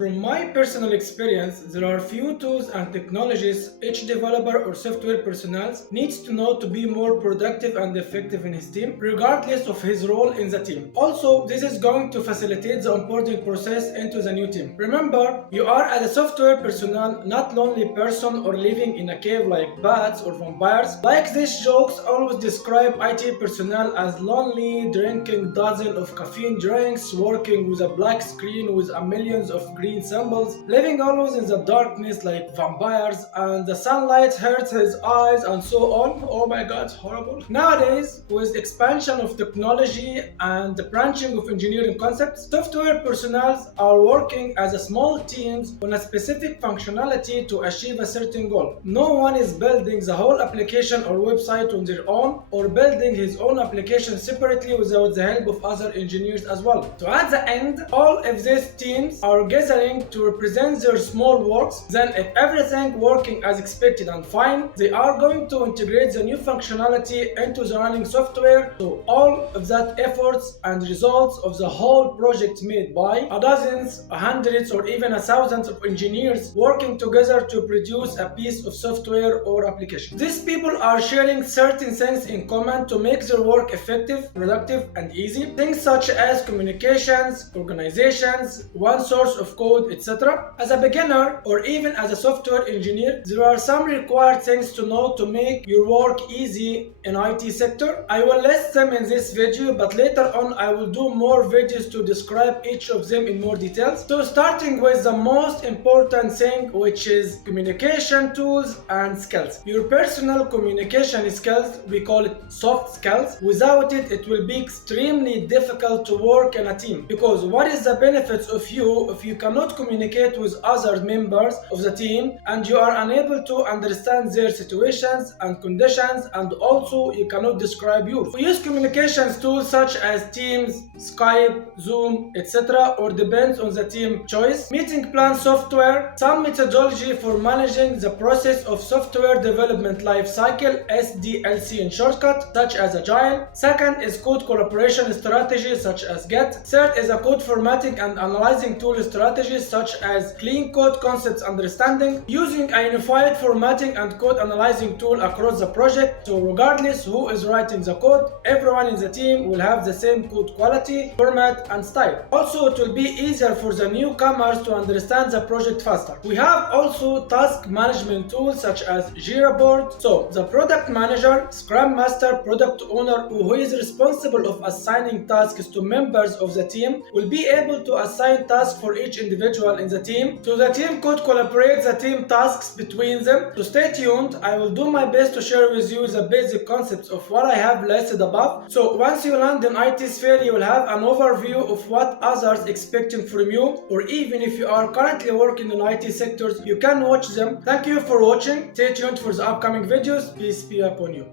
From my personal experience, there are few tools and technologies each developer or software personnel needs to know to be more productive and effective in his team, regardless of his role in the team. Also, this is going to facilitate the onboarding process into the new team. Remember, you are as a software personnel, not lonely person or living in a cave like bats or vampires. Like these jokes always describe IT personnel as lonely, drinking dozens of caffeine drinks, working with a black screen with a millions of green symbols, living always in the darkness like vampires, and the sunlight hurts his eyes and so on. Oh my god, it's horrible. Nowadays, with expansion of technology and the branching of engineering concepts, software personnel are working as a small teams on a specific functionality to achieve a certain goal. No one is building the whole application or website on their own or building his own application separately without the help of other engineers as well. So at the end, all of these teams are gathering to represent their small works. Then if everything working as expected and fine, they are going to integrate the new functionality into the running software. So all of that efforts and results of the whole project made by a dozens, hundreds or even thousands of engineers working together to produce a piece of software or application. These people are sharing certain things in common to make their work effective, productive and easy. Things such as communications, organizations, one source of code, etc. As a beginner or even as a software engineer, there are some required things to know to make your work easy in IT sector. I will list them in this video, but later on I will do more videos to describe each of them in more details. So starting with the most important thing, which is communication tools and skills. Your personal communication skills, we call it soft skills. Without it, it will be extremely difficult to work in a team, because what is the benefits of you if you cannot communicate with other members of the team and you are unable to understand their situations and conditions, and also you cannot describe yours. We use communications tools such as Teams, Skype, Zoom, etc., or depends on the team choice. Meeting plan software, some methodology for managing the process of software development life cycle, SDLC in shortcut, such as Agile. Second is code collaboration strategies such as Git. Third is a code formatting and analyzing tool strategies such as clean code concepts understanding, using a unified formatting and code analyzing tool across the project, so regardless who is writing the code, everyone in the team will have the same code quality, format and style. Also, it will be easier for the newcomers to understand the project faster. We have also task management tools such as Jira board. So the product manager, scrum master, product owner who is responsible of assigning tasks to members of the team will be able to assign tasks for each individual in the team, so the team could collaborate the team tasks between them. So stay tuned, I will do my best to share with you the basic concepts of what I have listed above. So once you land in IT sphere, you will have an overview of what others expecting from you, or even if you are currently working in IT sectors, you can watch them. Thank you for watching, stay tuned for the upcoming videos, peace be upon you.